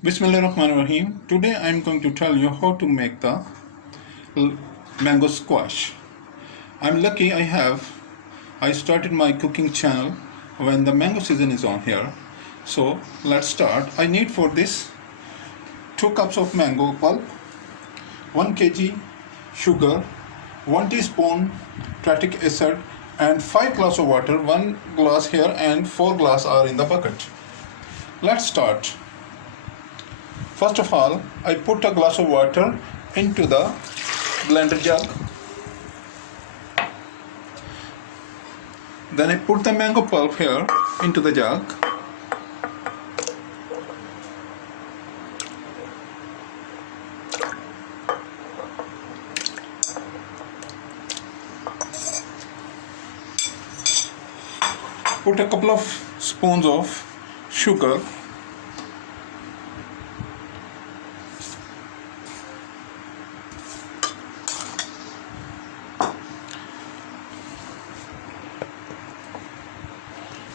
Bismillahirrahmanirrahim. Today I am going to tell you how to make the mango squash. I'm lucky I started my cooking channel when the mango season is on here. So let's start. I need for this 2 cups of mango pulp, 1 kg sugar, 1 teaspoon tartaric acid and 5 glass of water. 1 glass here and 4 glass are in the bucket. Let's start. First of all, I put a glass of water into the blender jug. Then I put the mango pulp here into the jug. Put a couple of spoons of sugar.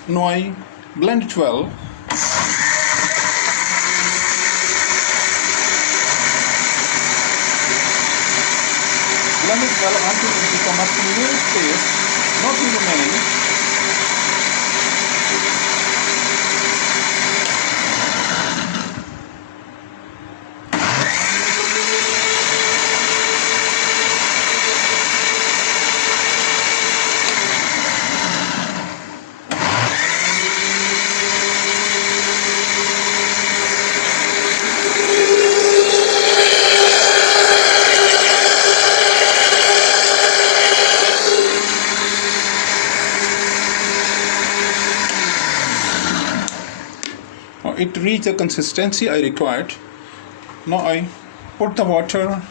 Now I blend it well. Blend it well until it becomes a smooth paste, not even many. It reached the consistency I required. Now I put the water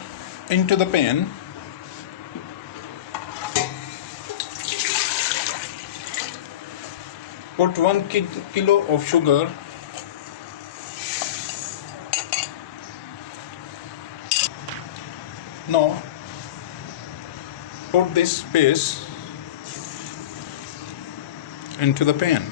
into the pan. Put 1 kilo of sugar. Now put this paste into the pan.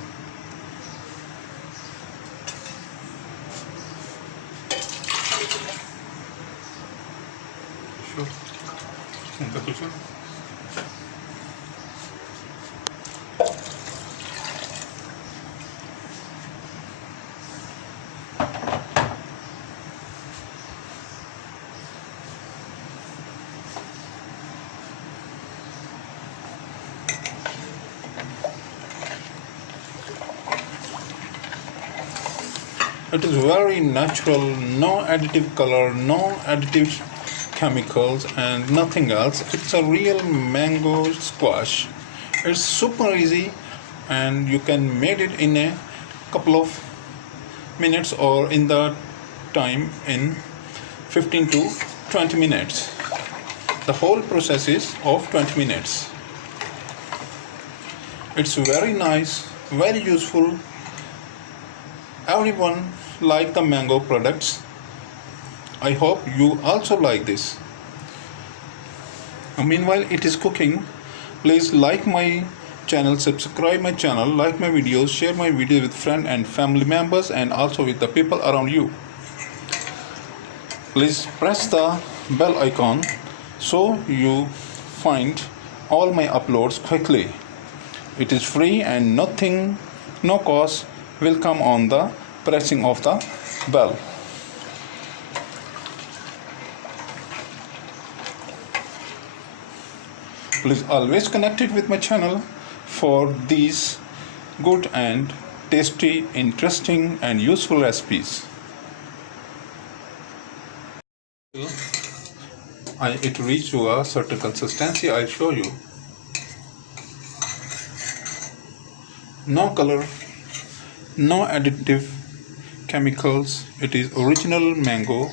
It is very natural, no additive color, no additive chemicals and nothing else. It's a real mango squash. It's super easy and you can make it in a couple of minutes or in the time in 15 to 20 minutes. The whole process is of 20 minutes. It's very nice, very useful. Everyone like the mango products. I hope you also like this. Meanwhile it is cooking, please like my channel, subscribe my channel, like my videos, share my videos with friends and family members and also with the people around you. Please press the bell icon so you find all my uploads quickly. It is free and no cost will come on the pressing of the bell. Please always connect it with my channel for these good and tasty, interesting and useful recipes. It reached to a certain consistency. I'll show you. No color, no additive chemicals. It is original mango.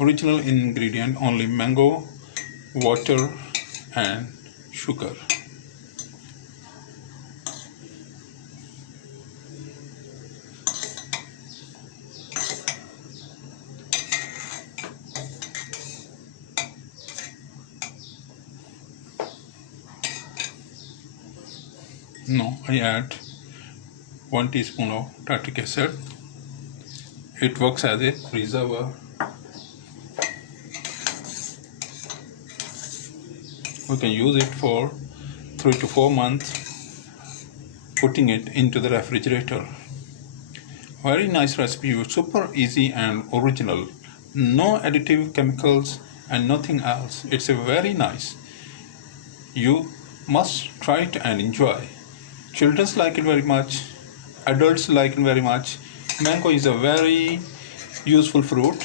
Original ingredient only mango, water and sugar. Now I add 1 teaspoon of tartric acid. It works as a preserver. We can use it for 3 to 4 months, putting it into the refrigerator. Very nice recipe, super easy and original. No additive chemicals and nothing else. It's a very nice. You must try it and enjoy. Children like it very much. Adults like it very much. Mango is a very useful fruit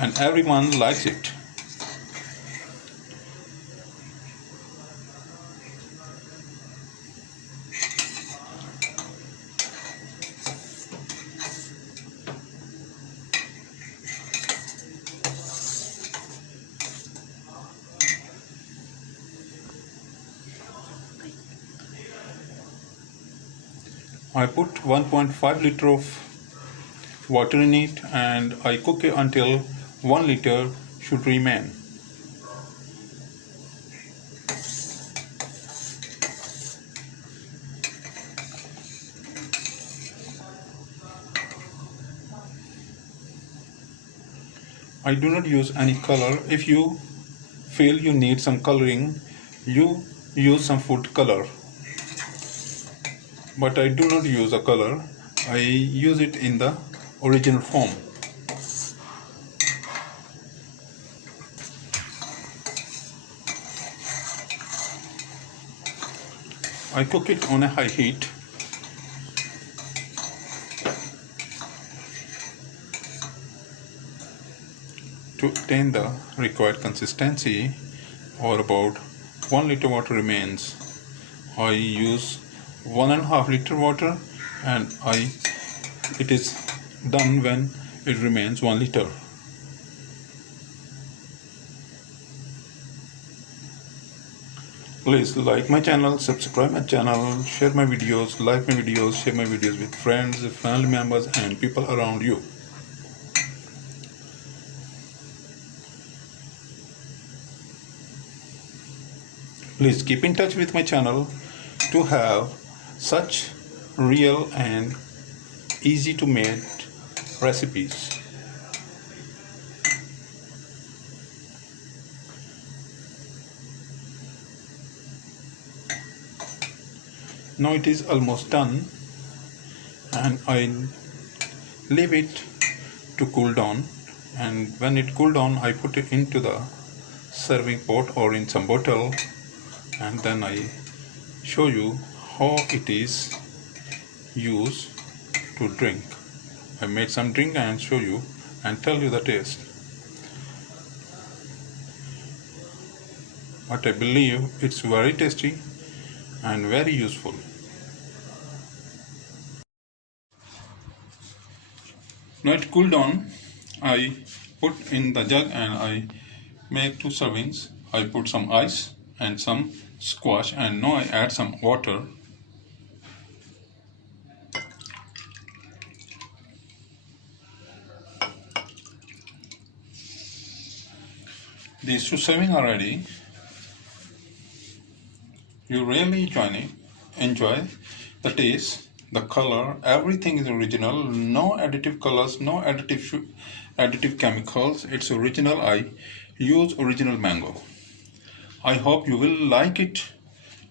and everyone likes it. I put 1.5 liter of water in it and I cook it until 1 liter should remain. I do not use any color. If you feel you need some coloring, you use some food color. But I do not use a color. I use it in the original form. I cook it on a high heat. To obtain the required consistency, or about 1 liter water remains, I use 1.5 liter water and it is done when it remains 1 liter. Please like my channel, subscribe my channel, share my videos, like my videos, share my videos with friends, family members and people around you. Please keep in touch with my channel to have such real and easy to make recipes. Now it is almost done and I leave it to cool down, and when it cool down I put it into the serving pot or in some bottle, and then I show you how it is used to drink. I made some drink and show you and tell you the taste. But I believe it's very tasty and very useful. Now it cooled down, I put in the jug and I make 2 servings. I put some ice and some squash, and now I add some water. These 2 servings are ready. You really enjoy the taste, the color, everything is original, no additive colors, no additive chemicals. It's original. I use original mango. I hope you will like it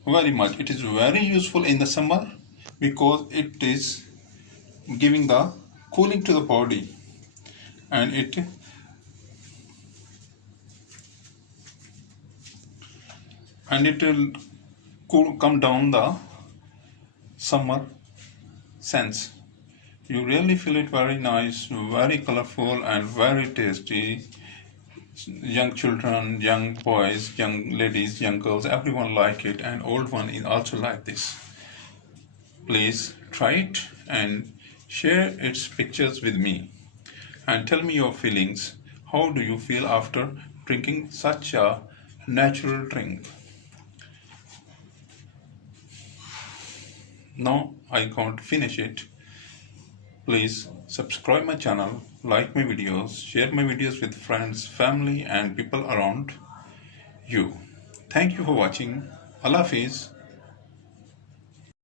very much. It is very useful in the summer because it is giving the cooling to the body, and it will come down the summer sense. You really feel it very nice, very colorful and very tasty. Young children, young boys, young ladies, young girls, everyone like it, and old one is also like this. Please try it and share its pictures with me and tell me your feelings. How do you feel after drinking such a natural drink? Now I can't finish it. Please subscribe my channel, like my videos, share my videos with friends, family and people around you. Thank you for watching. Allah Hafiz.